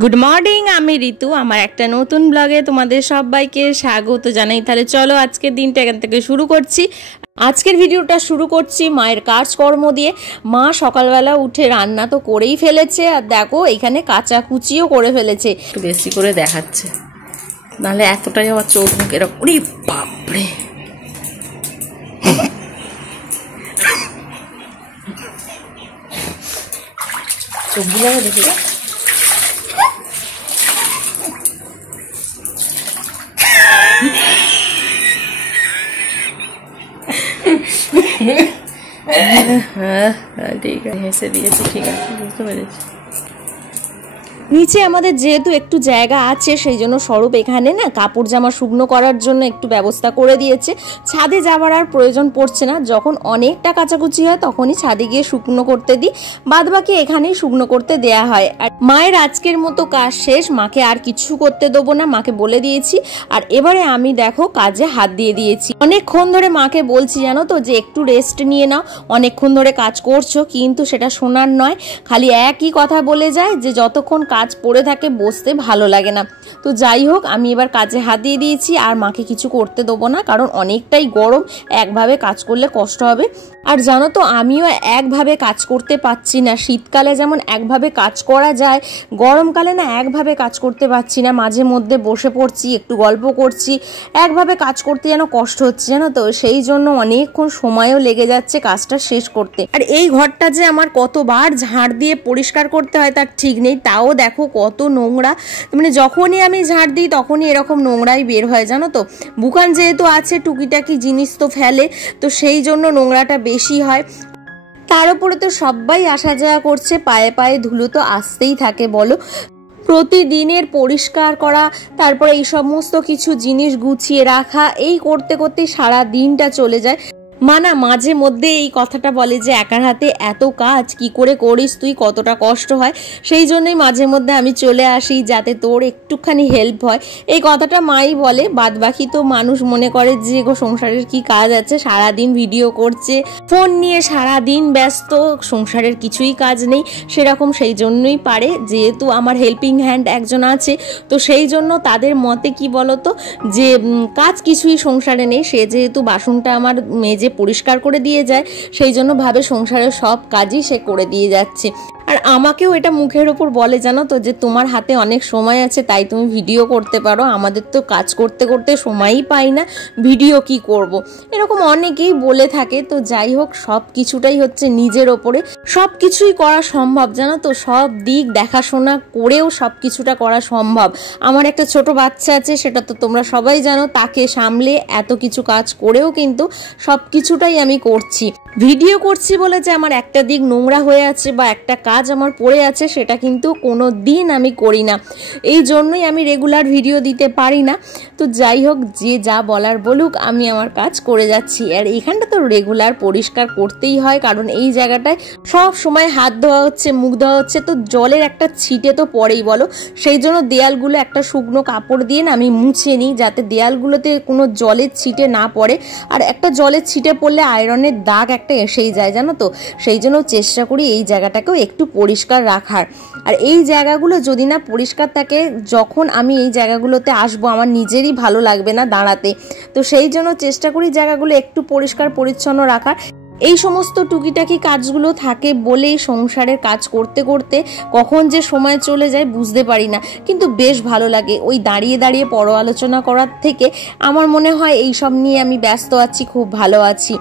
Good morning, আমি ঋতু। আমার একটা নতুন ব্লগে তোমাদের সবাইকে স্বাগত জানাই। তাহলে চলো আজকের দিনটা এখান থেকে শুরু করছি। আজকের ভিডিওটা শুরু করছি মায়ের কাজকর্ম দিয়ে। মা সকালবেলা উঠে রান্না তো করেই ফেলেছে, আর দেখো এখানে কাঁচা কুচিও করে ফেলেছে। একটু বেশি করে দেখাচ্ছে, নাহলে এতটাই আমার চোখ মুখ এরকম। ওরে বাপরে, চোখগুলো দেখি ঠিক আছে, হেসে দিয়েছি, ঠিক আছে, বুঝতে পেরেছি। নিচে আমাদের যেহেতু একটু জায়গা আছে, সেই জন্য স্বরূপ এখানে না কাপড় জামা শুকনো করার জন্য একটু ব্যবস্থা করে দিয়েছে। ছাদে যাওয়ার আর প্রয়োজন পড়ছে না, যখন অনেকটা কাচাকুচি হয় তখনই ছাদে গিয়ে শুকনো করতে দিই, বাদ বাকি এখানেই শুকনো করতে দেয়া হয়। আর মায়ের আজকের মতো কাজ শেষ, মাকে আর কিছু করতে দেবো না, মাকে বলে দিয়েছি। আর এবারে আমি দেখো কাজে হাত দিয়ে দিয়েছি। অনেকক্ষণ ধরে মাকে বলছি জানো তো, যে একটু রেস্ট নিয়ে নাও, অনেকক্ষণ ধরে কাজ করছো, কিন্তু সেটা শোনার নয়, খালি একই কথা বলে যায় যে যতক্ষণ কাজ পড়ে থাকে বসতে ভালো লাগে না। তো যাই হোক, আমি এবার কাজে হাত দিয়ে দিয়েছি, আর মাকে কিছু করতে দেবো না, কারণ অনেকটাই গরম, একভাবে কাজ করলে কষ্ট হবে। আর জানো তো, আমিও একভাবে কাজ করতে পারছি না। শীতকালে যেমন একভাবে কাজ করা যায়, গরমকালে না একভাবে কাজ করতে পারছি না। মাঝে মধ্যে বসে পড়ছি, একটু গল্প করছি, একভাবে কাজ করতে যেন কষ্ট হচ্ছে জানো তো। সেই জন্য অনেকক্ষণ সময়ও লেগে যাচ্ছে কাজটা শেষ করতে। আর এই ঘরটা যে আমার কতবার ঝাড় দিয়ে পরিষ্কার করতে হয় তার ঠিক নেই। তাও দেখো কত নোংরা, মানে যখনই আমি ঝাড় দিই তখনই এরকম নোংরাই বের হয় জানো তো। বুকান যেহেতু আছে, টুকিটাকি জিনিস তো ফেলে, তো সেই জন্য নোংরাটা বেশি হয়। তার উপরে তো সবাই আসা যাওয়া করছে, পায়ে পায়ে ধুলো তো আসতেই থাকে বলো। প্রতিদিনের পরিষ্কার করা, তারপরে এই সমস্ত কিছু জিনিস গুছিয়ে রাখা, এই করতে করতেই সারা দিনটা চলে যায়। মানা মাঝে মধ্যে এই কথাটা বলে যে একার হাতে এত কাজ কি করে করিস তুই, কতটা কষ্ট হয়। সেই জন্যই মাঝে মধ্যে আমি চলে আসি, যাতে তোর একটুখানি হেল্প হয়। এই কথাটা মাই বলে, বাদ বাকি তো মানুষ মনে করে যে গো সংসারের কি কাজ আছে, সারাদিন ভিডিও করছে, ফোন নিয়ে সারাদিন ব্যস্ত, সংসারের কিছুই কাজ নেই সেরকম। সেই জন্যই পারে, যেহেতু আমার হেল্পিং হ্যান্ড একজন আছে, তো সেই জন্য তাদের মতে কি বলতো, যে কাজ কিছুই সংসারে নেই। সে যেহেতু বাসনটা আমার মেজে পরিষ্কার করে দিয়ে যায়, সেই জন্য ভাবে সংসারের সব কাজই সে করে দিয়ে যাচ্ছে। আর আমাকেও এটা মুখের ওপর বলে জানো তো, যে তোমার হাতে অনেক সময় আছে তাই তুমি ভিডিও করতে পারো, আমাদের তো কাজ করতে করতে সময়ই পাই না, ভিডিও কি করব, এরকম অনেকেই বলে থাকে। তো যাই হোক, সব কিছুটাই হচ্ছে নিজের ওপরে, সব কিছুই করা সম্ভব জানো তো, সব দিক দেখাশোনা করেও সব কিছুটা করা সম্ভব। আমার একটা ছোট বাচ্চা আছে, সেটা তো তোমরা সবাই জানো, তাকে সামলে এত কিছু কাজ করেও কিন্তু সব কিছুটাই আমি করছি। ভিডিও করছি বলে যে আমার একটা দিক নোংরা হয়ে আছে বা একটা কাজ আমার পড়ে আছে, সেটা কিন্তু কোনো দিন আমি করি না। এই জন্যই আমি রেগুলার ভিডিও দিতে পারি না। তো যাই হোক, যে যা বলার বলুক, আমি আমার কাজ করে যাচ্ছি। আর এখানটা তো রেগুলার পরিষ্কার করতেই হয়, কারণ এই জায়গাটায় সব সময় হাত ধোয়া হচ্ছে, মুখ ধোয়া হচ্ছে, তো জলের একটা ছিটে তো পড়েই বলো। সেই জন্য দেয়ালগুলো একটা শুকনো কাপড় দিয়ে না আমি মুছে নিই, যাতে দেয়ালগুলোতে কোনো জলের ছিটে না পড়ে। আর একটা জলের ছিটে পড়লে আয়রনের দাগ একটা এসেই যায় জানো তো। সেই জন্য চেষ্টা করি এই জায়গাটাকেও একটু পরিষ্কার রাখার। আর এই জায়গাগুলো যদি না পরিষ্কার থাকে, যখন আমি এই জায়গাগুলোতে আসবো আমার নিজেরই ভালো লাগবে না দাঁড়াতে। তো সেই জন্য চেষ্টা করি জায়গাগুলো একটু পরিষ্কার পরিচ্ছন্ন রাখার। এই সমস্ত টুকিটাকি কাজগুলো থাকে বলেই সংসারের কাজ করতে করতে কখন যে সময় চলে যায় বুঝতে পারি না, কিন্তু বেশ ভালো লাগে। ওই দাঁড়িয়ে দাঁড়িয়ে পর আলোচনা করার থেকে আমার মনে হয় এই সব নিয়ে আমি ব্যস্ত আছি, খুব ভালো আছি।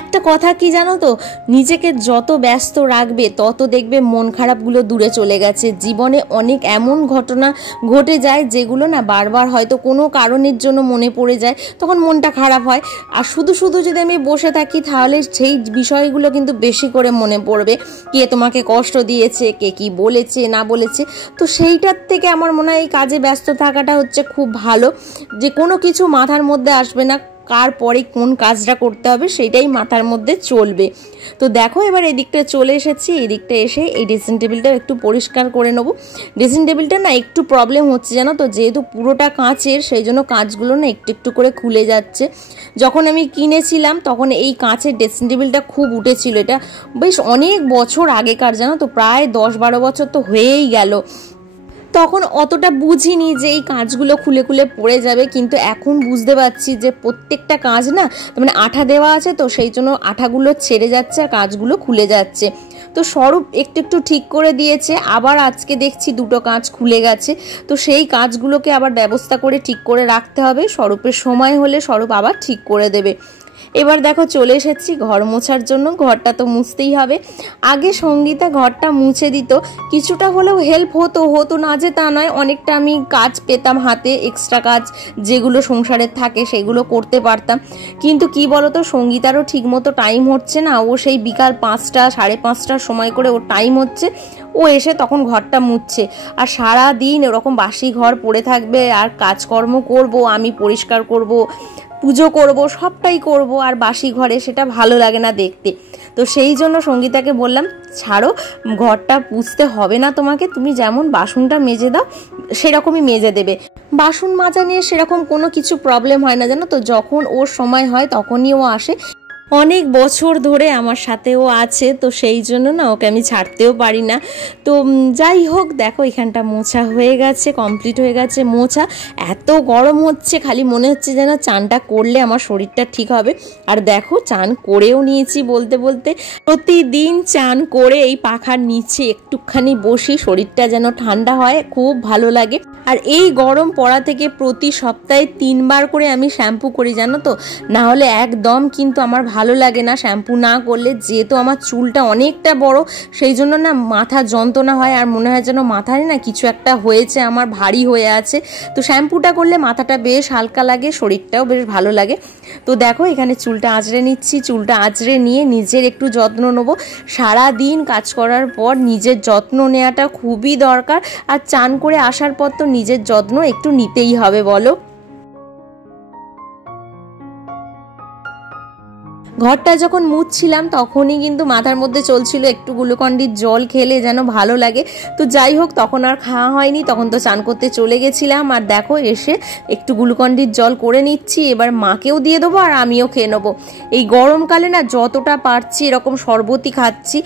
একটা কথা কি জানো তো, নিজেকে যত ব্যস্ত রাখবে তত দেখবে মন খারাপগুলো দূরে চলে গেছে। জীবনে অনেক এমন ঘটনা ঘটে যায় যেগুলো না বারবার হয়তো কোনো কারণের জন্য মনে পড়ে যায়, তখন মনটা খারাপ হয়। আর শুধু শুধু যদি আমি বসে থাকি, তাহলে সেই বিষয়গুলো কিন্তু বেশি করে মনে পড়বে। কে তোমাকে কষ্ট দিয়েছে, কে কি বলেছে না বলেছে। তো সেইটার থেকে আমার মনে হয় এই কাজে ব্যস্ত থাকাটা হচ্ছে খুব ভালো, যে কোনো কিছু মাথার মধ্যে আসবে না, কার পরে কোন কাজটা করতে হবে সেটাই মাথার মধ্যে চলবে। তো দেখো, এবার এদিকটা চলে এসেছি, এদিকটা এসে এই ড্রেসিং টেবিলটা একটু পরিষ্কার করে নেবো। ড্রেসিং টেবিলটা না একটু প্রবলেম হচ্ছে জানো তো, যেহেতু পুরোটা কাঁচের, সেই জন্য কাঁচগুলো না একটু একটু করে খুলে যাচ্ছে। যখন আমি কিনেছিলাম তখন এই কাঁচের ড্রেসিং টেবিলটা খুব উঠেছিল, এটা বেশ অনেক বছর আগেকার জানো তো, প্রায় 10-12 বছর তো হয়েই গেল। তো তখন অতটা বুঝিনি যে এই কাঁচগুলো খুলে খুলে পড়ে যাবে, কিন্তু এখন বুঝতে পারছি যে প্রত্যেকটা কাঁচ না মানে আঠা দেওয়া আছে, তো সেই জন্য আঠাগুলো ছেড়ে যাচ্ছে আর কাঁচগুলো খুলে যাচ্ছে। তো স্বরূপ একটু একটু ঠিক করে দিয়েছে, আবার আজকে দেখছি দুটো কাঁচ খুলে গেছে, তো সেই কাঁচগুলোকে আবার ব্যবস্থা করে ঠিক করে রাখতে হবে। স্বরূপের সময় হলে স্বরূপ আবার ঠিক করে দেবে। এবার দেখো চলে এসেছি ঘর মোছার জন্য, ঘরটা তো মুছতেই হবে। আগে সঙ্গীতা ঘরটা মুছে দিত, কিছুটা হলেও হেল্প হতো না যে তা নয়, অনেকটা আমি কাজ পেতাম হাতে, এক্সট্রা কাজ যেগুলো সংসারের থাকে সেগুলো করতে পারতাম। কিন্তু কি বলতো, সঙ্গীতারও ঠিক মতো টাইম হচ্ছে না, ও সেই বিকাল 5টা 5:30টার সময় করে ওর টাইম হচ্ছে, ও এসে তখন ঘরটা মুছছে। আর সারা দিন এরকম বাসি ঘর পড়ে থাকবে, আর কাজকর্ম করব, আমি পরিষ্কার করব, পুজো করব, সবটাই করব, আর বাসি ঘরে সেটা ভালো লাগে না দেখতে। তো সেই জন্য সঙ্গীতাকে বললাম, ছাড়ো, ঘরটা পুছতে হবে না তোমাকে, তুমি যেমন বাসনটা মেজে দাও সেরকমই মেজে দেবে। বাসন মাজা নিয়ে সেরকম কোনো কিছু প্রবলেম হয় না, জানো তো, যখন ওর সময় হয় তখনই ও আসে। অনেক বছর ধরে আমার সাথেও আছে, তো সেই জন্য না ওকে আমি ছাড়তেও পারি না। তো যাই হোক, দেখো এখানটা মোছা হয়ে গেছে, কমপ্লিট হয়ে গেছে মোছা। এত গরম হচ্ছে, খালি মনে হচ্ছে যেন চানটা করলে আমার শরীরটা ঠিক হবে। আর দেখো চান করেও নিয়েছি বলতে বলতে। প্রতিদিন চান করে এই পাখার নিচে একটুখানি বসি, শরীরটা যেন ঠান্ডা হয়, খুব ভালো লাগে। আর এই গরম পড়া থেকে প্রতি সপ্তাহে 3 বার করে আমি শ্যাম্পু করি, জানো তো, না হলে একদম কিন্তু আমার ভালো লাগে না শ্যাম্পু না করলে। যেহেতু আমার চুলটা অনেকটা বড়, সেই জন্য না মাথা যন্ত্রণা হয়, আর মনে হয় যেন মাথায় না কিছু একটা হয়েছে, আমার ভারী হয়ে আছে। তো শ্যাম্পুটা করলে মাথাটা বেশ হালকা লাগে, শরীরটাও বেশ ভালো লাগে। তো দেখো এখানে চুলটা আঁচড়ে নিচ্ছি, চুলটা আঁচড়ে নিয়ে নিজের একটু যত্ন নেবো। সারাদিন কাজ করার পর নিজের যত্ন নেওয়াটা খুবই দরকার, আর চান করে আসার পর তো নিজের যত্ন একটু নিতেই হবে, বলো। ঘরটা যখন মুছছিলাম তখনই কিন্তু মাথার মধ্যে চলছিল একটু গ্লুকন-ডির জল খেলে যেন ভালো লাগে। তো যাই হোক, তখন আর খাওয়া হয়নি, তখন তো চান করতে চলে গেছিলাম। আর দেখো এসে একটু গ্লুকন-ডির জল করে নিচ্ছি, এবার মাকেও দিয়ে দেবো আর আমিও খেয়ে নেবো। এই গরমকালে না যতটা পারছি এরকম শরবতই খাচ্ছি,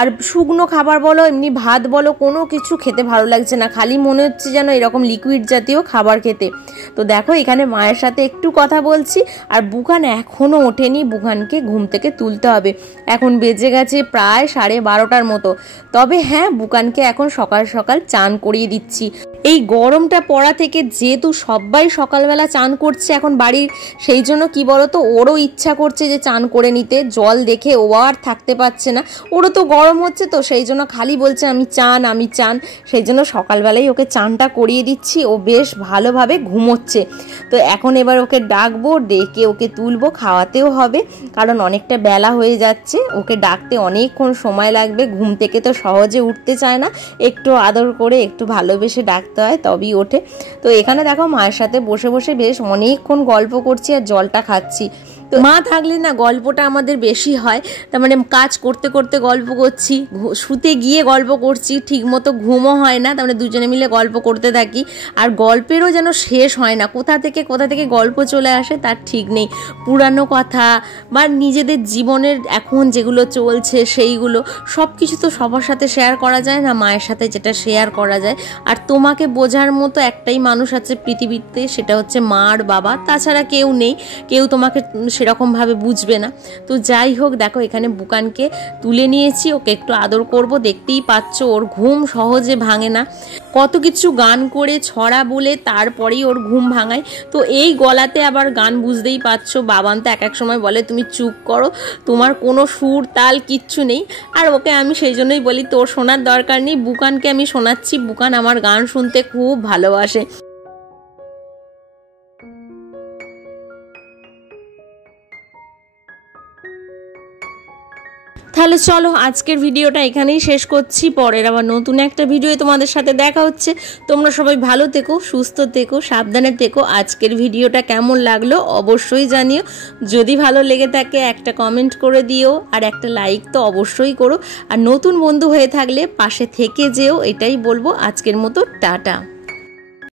আর শুকনো খাবার বলো এমনি ভাত বলো কোনো কিছু খেতে ভালো লাগছে না, খালি মনে হচ্ছে যেন এরকম লিকুইড জাতীয় খাবার খেতে। তো দেখো এখানে মায়ের সাথে একটু কথা বলছি, আর বুকান এখনও ওঠেনি, বুকানকে ঘুম থেকে তুলতে হবে। এখন বেজে গেছে প্রায় 12:30টার মতো। তবে হ্যাঁ, বুকানকে এখন সকাল সকাল চান করিয়ে দিচ্ছি। এই গরমটা পড়া থেকে যেহেতু সবাই সকালবেলা চান করছে এখন বাড়ির, সেই জন্য কি বলতো, ওরও ইচ্ছা করছে যে চান করে নিতে। জল দেখে ও আর থাকতে পারছে না, ওরও তো গরম হচ্ছে, তো সেই জন্য খালি বলছে আমি চান। সেই জন্য সকালবেলায় ওকে চানটা করিয়ে দিচ্ছি, ও বেশ ভালোভাবে ঘুমোচ্ছে। তো এখন এবার ওকে ডাকবো, ডেকে ওকে তুলবো, খাওয়াতেও হবে, কারণ অনেকটা বেলা হয়ে যাচ্ছে, ওকে ডাকতে অনেকক্ষণ সময় লাগবে। ঘুম থেকে তো সহজে উঠতে চায় না, একটু আদর করে একটু ভালোবেসে ডাকতে হয় তবেই ওঠে। তো এখানে দেখো মায়ের সাথে বসে বসে বেশ অনেকক্ষণ গল্প করছি আর জলটা খাচ্ছি। তো মা থাকলে না গল্পটা আমাদের বেশি হয়, তার মানে কাজ করতে করতে গল্প করছি, শুতে গিয়ে গল্প করছি, ঠিক মতো ঘুমও হয় না, তার মানে দুজনে মিলে গল্প করতে থাকি। আর গল্পেরও যেন শেষ হয় না, কোথা থেকে গল্প চলে আসে তার ঠিক নেই। পুরানো কথা বা নিজেদের জীবনের এখন যেগুলো চলছে সেইগুলো সব কিছু তো সবার সাথে শেয়ার করা যায় না, মায়ের সাথে যেটা শেয়ার করা যায়। আর তোমাকে বোঝার মতো একটাই মানুষ আছে পৃথিবীতে, সেটা হচ্ছে মা আর বাবা, তাছাড়া কেউ নেই, কেউ তোমাকে সেরকমভাবে বুঝবে না। তো যাই হোক, দেখো এখানে বুকানকে তুলে নিয়েছি, ওকে একটু আদর করব। দেখতেই পাচ্ছ ওর ঘুম সহজে ভাঙে না, কত কিছু গান করে ছড়া বলে তারপরেই ওর ঘুম ভাঙায়। তো এই গলাতে আবার গান, বুঝতেই পারছো, বাবান তো এক এক সময় বলে তুমি চুপ করো, তোমার কোনো সুর তাল কিচ্ছু নেই। আর ওকে আমি সেই জন্যই বলি তোর শোনার দরকার নেই, বুকানকে আমি শোনাচ্ছি, বুকান আমার গান শুনতে খুব ভালোবাসে। তাহলে চলো আজকের ভিডিওটা এখানেই শেষ করছি, পরের আবার নতুন একটা ভিডিও তোমাদের সাথে দেখা হচ্ছে। তোমরা সবাই ভালো থেকো, সুস্থ থেকো, সাবধানে থেকো। আজকের ভিডিওটা কেমন লাগলো অবশ্যই জানিও, যদি ভালো লেগে থাকে একটা কমেন্ট করে দিও, আর একটা লাইক তো অবশ্যই করো। আর নতুন বন্ধু হয়ে থাকলে পাশে থেকে যেও, এটাই বলবো। আজকের মতো টাটা।